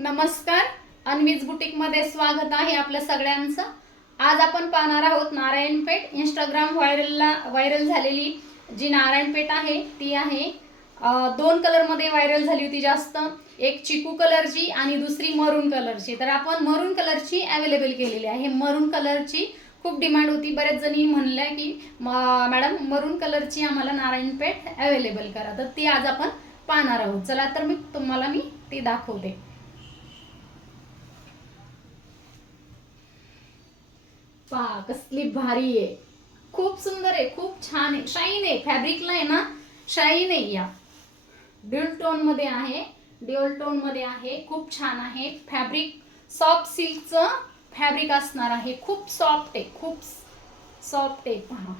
नमस्कार, अन्वीज बुटीक मध्ये स्वागत आहे आपल्या सगळ्यांचं। आज आपण पाहणार आहोत नारायणपेठ। इंस्टाग्राम व्हायरल झालेली जी नारायणपेठ आहे ती आहे दोन कलर मध्ये व्हायरल झाली होती जास्त, एक चिकू कलरची आणि दुसरी मरून कलरची। तर आपण मरून कलरची अवेलेबल केलेली आहे। मरून कलरची खूप डिमांड होती, बरेच जणी म्हणल्या की मॅडम मरून कलरची आम्हाला नारायणपेठ अवेलेबल करा, तर ती आज आपण पाहणार आहोत। चला तर मी तुम्हाला ती दाखवते। पहा कसली भारी आहे, खूप सुंदर आहे, खूप छान आहे, शाईन आहे, फॅब्रिकला आहे ना शाईन आहे। या ड्युअल टोन मध्ये आहे, खूप छान आहे फॅब्रिक। सॉफ्ट सिल्कचं फॅब्रिक असणार आहे, खूप सॉफ्ट आहे, खूप सॉफ्ट आहे। पहा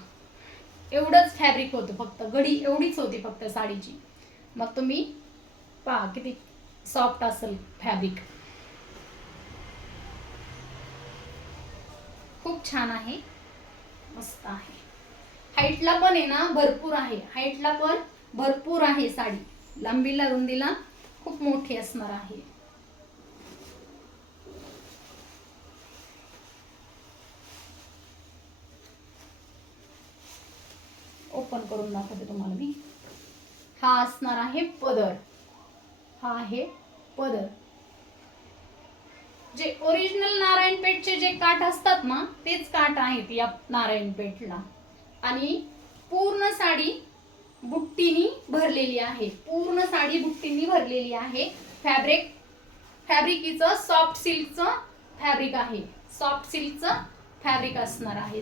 एवढंच फॅब्रिक होतं, फक्त घडी एवढीच होती फक्त साडीची। मग तुम्ही पहा किती सॉफ्ट असेल फॅब्रिक, खूप छान आहे, मस्त आहे। हाईटला पण आहे ना भरपूर आहे, हाईटला पण भरपूर आहे साडी, लांबीला रुंदीला खूप मोठी असणार आहे। ओपन करून दाखवते तुम्हाला मी। हा असणार आहे पदर, हा आहे पदर। जे ओरिजिनल नारायणपेठचे जे काठ असतात ना तेच काठ आहेत या नारायणपेठला। आणि पूर्ण साडी बुट्टीनी भरलेली आहे, पूर्ण साडी बुट्टीनी भरलेली आहे। फॅब्रिकचं सॉफ्ट सिल्कचं फॅब्रिक आहे, सॉफ्ट सिल्कचं फॅब्रिक असणार आहे।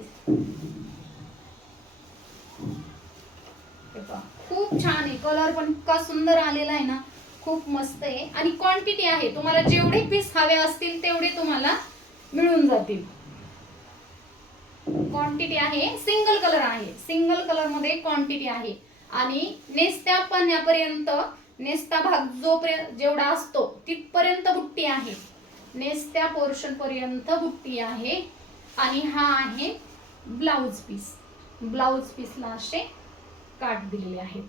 खूप छान आहे, कलर पण इतका सुंदर आलेला आहे ना, खूप मस्त आहे। आणि क्वांटिटी आहे, तुम्हाला जेवढे पीस हवे असतील तेवढे तुम्हाला मिळून जातील। क्वांटिटी आहे, सिंगल कलर आहे, सिंगल कलर मध्ये क्वांटिटी आहे। आणि नेस्त्या पण्यापर्यंत, नेस्ता भाग जेवढा असतो तिथपर्यंत बुट्टी आहे, नेस्त्या पोर्शन पर्यंत बुट्टी आहे। आणि हा आहे ब्लाउज पीस, ब्लाउज पीसला असे काठ दिलेले आहेत।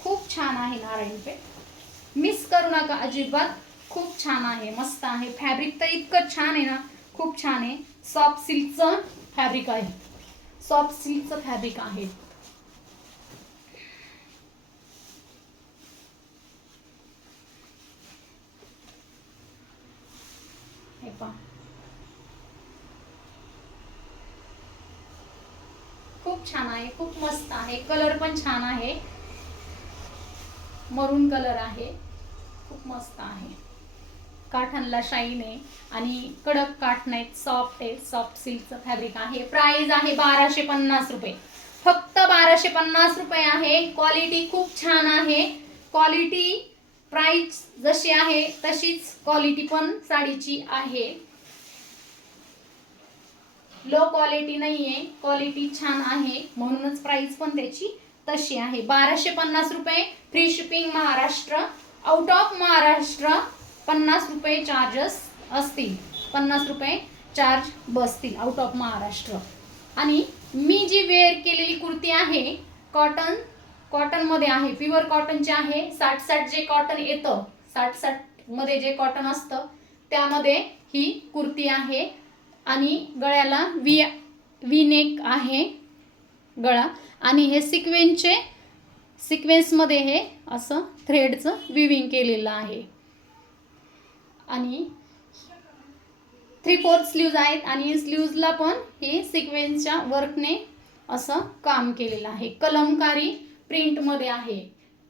खूप छान आहे नारायणपेठ, मिस करू नका अजिबात, खूप छान आहे, मस्त आहे। फॅब्रिक तर इतकं छान आहे ना, खूप छान आहे। सॉफ्ट सिल्कचं फॅब्रिक आहे, सॉफ्ट सिल्कचं फॅब्रिक आहे। हे पहा खूप छान आहे, खूप मस्त आहे, कलर पण छान आहे, मरून कलर आहे, खूप मस्त आहे। काठांना शाईन आहे आणि कडक काठ नाहीत, सॉफ्ट आहे, सॉफ्ट सिल्कचं फॅब्रिक आहे। प्राइस आहे 1250 रुपये, फक्त 1250 रुपये आहे। क्वालिटी खूप छान आहे, क्वालिटी प्राइस जशी आहे तशीच क्वालिटी पण साडीची आहे, लो क्वालिटी नाहीये, क्वालिटी छान आहे, म्हणूनच प्राइस पण त्याची तशी आहे। 1250 रुपये, free shipping Maharashtra, out of Maharashtra 50 रुपये चार्जेस असतील, 50 रुपये चार्ज बसतील आउट ऑफ महाराष्ट्र। आणि मी जी वेअर केलेली कुर्ती आहे कॉटन मध्ये आहे, प्युअर कॉटनची आहे। 60-60 जे कॉटन येतं, 60-60 मध्ये जे कॉटन असतं त्यामध्ये ही कुर्ती आहे। आणि गळ्याला वी नेक आहे गळा, आणि हे सिक्वेन्स मध्ये हे असं थ्रेडचं विविंग केलेलं आहे। आणि 3/4 स्लीव्ज आहेत, आणि स्लीव्जला पण हे सिक्वेन्सच्या वर्कने असं काम केलेलं आहे। कलमकारी प्रिंट मध्ये आहे,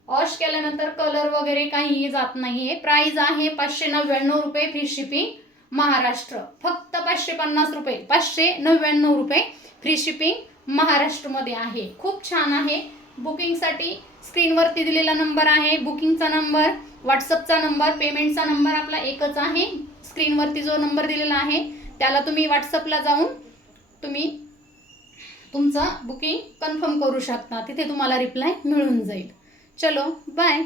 वॉश केल्यानंतर कलर वगैरे काहीही जात नाहीये। प्राइस आहे 599 रुपये, फ्री शिपिंग महाराष्ट्र, फक्त 550 रुपये, 599 रुपये फ्री शिपिंग महाराष्ट्र मध्ये आहे। खूप छान आहे। बुकिंगसाठी स्क्रीनवरती दिलेला नंबर आहे, बुकिंगचा नंबर, व्हॉट्सअपचा नंबर, पेमेंटचा नंबर आपला एकच आहे। स्क्रीनवरती जो नंबर दिलेला आहे त्याला तुम्ही व्हॉट्सअपला जाऊन तुम्ही तुमचं बुकिंग कन्फर्म करू शकता, तिथे तुम्हाला रिप्लाय मिळून जाईल। चलो बाय।